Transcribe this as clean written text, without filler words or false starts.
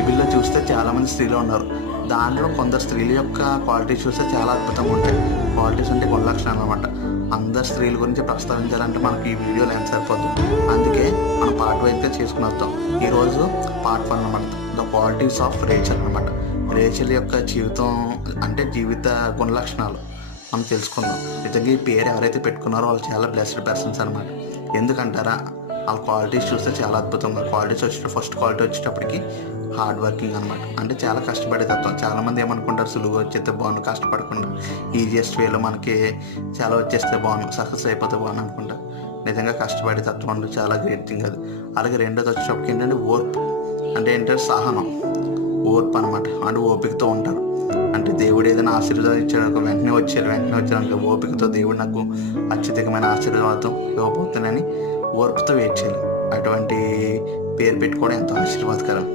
బైబిల్లో చూస్తే చాలామంది స్త్రీలు ఉన్నారు. దాంట్లో కొందరు స్త్రీల యొక్క క్వాలిటీస్ చూస్తే చాలా అద్భుతంగా ఉంటాయి. క్వాలిటీస్ అంటే గుణ లక్షణాలు అనమాట. అందరు స్త్రీల గురించి ప్రస్తావించాలంటే మనకి ఈ వీడియోలో ఎంత సరిపోద్దు. అందుకే మనం పార్ట్ వైజ్గా చేసుకుని వస్తాం. ఈరోజు పార్ట్ 1 అనమాట, ద క్వాలిటీస్ ఆఫ్ రేచల్ అనమాట. రేచల్ యొక్క జీవితం అంటే జీవిత గుణ లక్షణాలు మనం తెలుసుకుందాం. నిజంగా ఈ పేరు ఎవరైతే పెట్టుకున్నారో వాళ్ళు చాలా బ్లెస్డ్ పర్సన్స్ అనమాట. ఎందుకంటారా, వాళ్ళ క్వాలిటీస్ చూస్తే చాలా అద్భుతంగా. ఫస్ట్ క్వాలిటీ వచ్చేటప్పటికి హార్డ్ వర్కింగ్ అనమాట. అంటే చాలా కష్టపడే తత్వం. చాలామంది ఏమనుకుంటారు, సులువుగా వచ్చేస్తే బాగుండు, కష్టపడకుండా ఈజియెస్ట్ వేలో మనకి చాలా వచ్చేస్తే బాగుండు, సక్సెస్ అయిపోతే బాగుండు అనుకుంటారు. నిజంగా కష్టపడే తత్వం అంటే చాలా గ్రేట్ థింగ్ అది. అలాగే రెండోది వచ్చేటప్పటికి ఏంటంటే ఓర్పు. అంటే ఏంటంటే సహనం, ఓర్పు అనమాట. అంటే ఓపికతో ఉంటారు. అంటే దేవుడు ఏదైనా ఆశీర్వాదం ఇచ్చాడు వెంటనే వచ్చారు ఓపికతో దేవుడు నాకు అత్యధికమైన ఆశీర్వాదం ఇవ్వబోతున్నానని ఓర్పుతో వెయిట్ చేయాలి. అటువంటి పేరు పెట్టుకోవడం ఎంతో ఆశీర్వాదకరం.